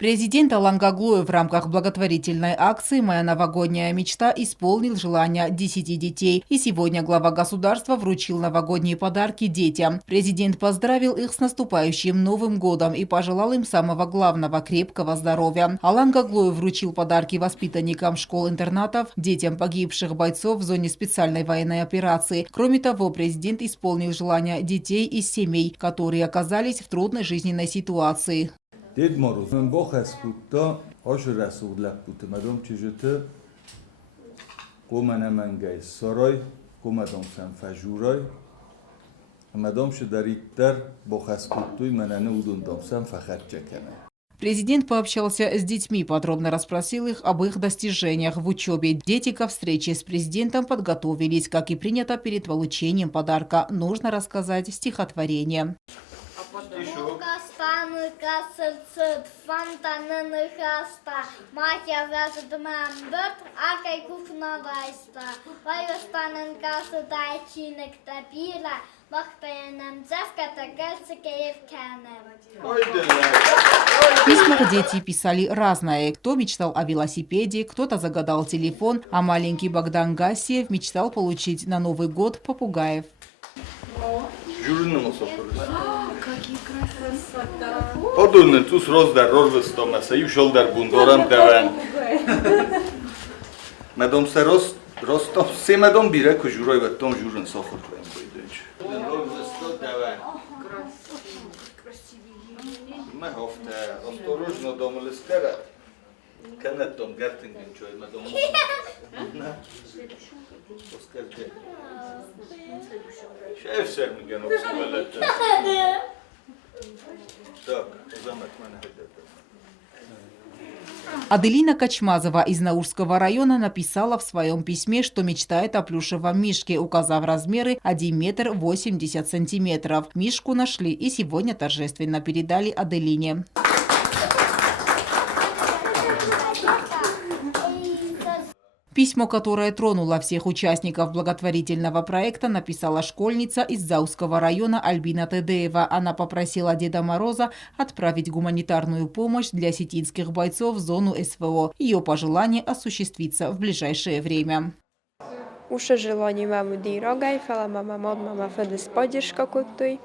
Президент Алан Гаглоев в рамках благотворительной акции «Моя новогодняя мечта» исполнил желания 10 детей. И сегодня глава государства вручил новогодние подарки детям. Президент поздравил их с наступающим Новым годом и пожелал им самого главного – крепкого здоровья. Алан Гаглоев вручил подарки воспитанникам школ-интернатов, детям погибших бойцов в зоне специальной военной операции. Кроме того, президент исполнил желания детей из семей, которые оказались в трудной жизненной ситуации. Did moruz men bokhas kutta hoş rasulullah putte madom çijete komana mangay saray komadom san fajuray madom shdarittar bokhas kuttuy manane udundom san fakhat çekene. Президент пообщался с детьми, подробно расспросил их об их достижениях в учебе. Дети ко встрече с президентом подготовились. Как и принято перед получением подарка, нужно рассказать стихотворение. В письмах дети писали разное. Кто мечтал о велосипеде, кто-то загадал телефон, а маленький Богдан Гассиев мечтал получить на Новый год попугаев. Odun tus rozdar rozvestom se jušoldar bundoram devan. Madom se rostom se madom bire kujuroj vetom jurun sokhut vem boydech. Rozvestom devan. Ma hofte ostorojno domleskara. Kanettom gertingen çoy madom. Oskar de. Şef sermigen oksimelette. Аделина Качмазова из Наурского района написала в своем письме, что мечтает о плюшевом мишке, указав размеры 1 метр 80 сантиметров. Мишку нашли и сегодня торжественно передали Аделине. Письмо, которое тронуло всех участников благотворительного проекта, написала школьница из Заузского района Альбина Тедеева. Она попросила Деда Мороза отправить гуманитарную помощь для осетинских бойцов в зону СВО. Ее пожелание осуществится в ближайшее время. Уша желание маму дирогай, фала мама мод мама фадес поддержка кутой,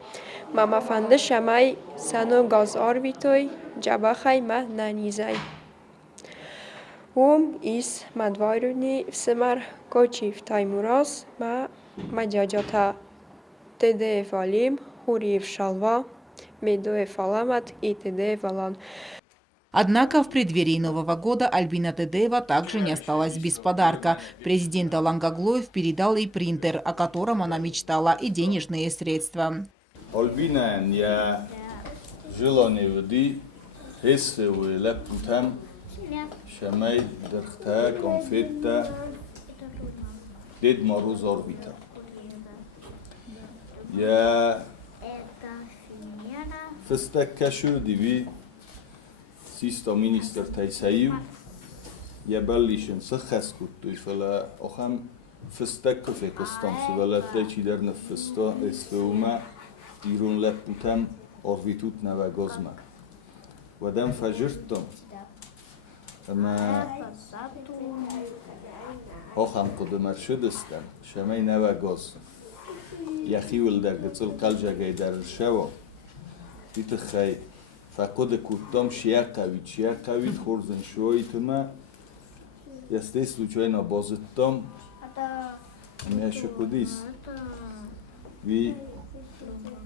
мама фанды шамай сану газ орбитой, джабахай ма нанизай. Из мадвайруни всемар кочив таймурас ма маджаджата теде фалим хуриев шалва медуэ фаламат и теде фалан. Однако в преддверии Нового года Альбина Тедеева также не осталась без подарка. Президент Алан Гаглоев передал ей принтер, о котором она мечтала, и денежные средства. Альбина, я желание воды, если вы лепутам, шамай дырхта, конфетта, Дед Мороз орбита. Я фестак кашу диви систем министр Тайсаев. Я баллишен сахаскут туйфала охам фестак кофе костом сувала тайчи дерна фесто эсфума ирун лепутам орбитут навагозма. Вадам фажиртом. أما أخام قدمت شدستم شمای نوا گاز یخی ولدر گتل قلجا گای در الشوا دیت خی فقد کتام شیا قوی خورزن شوی تما یستیس لوچای نبازتام میشه کدیس وی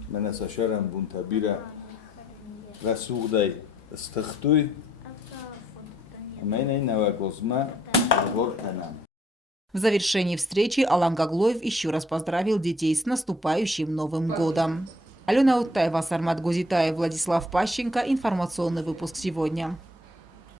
من اساشرم بون تبیره رسوق دای استختوی. В завершении встречи Алан Гаглоев еще раз поздравил детей с наступающим Новым годом. Алена Уттаева, Сармат Гузитаев, Владислав Пащенко. Информационный выпуск сегодня.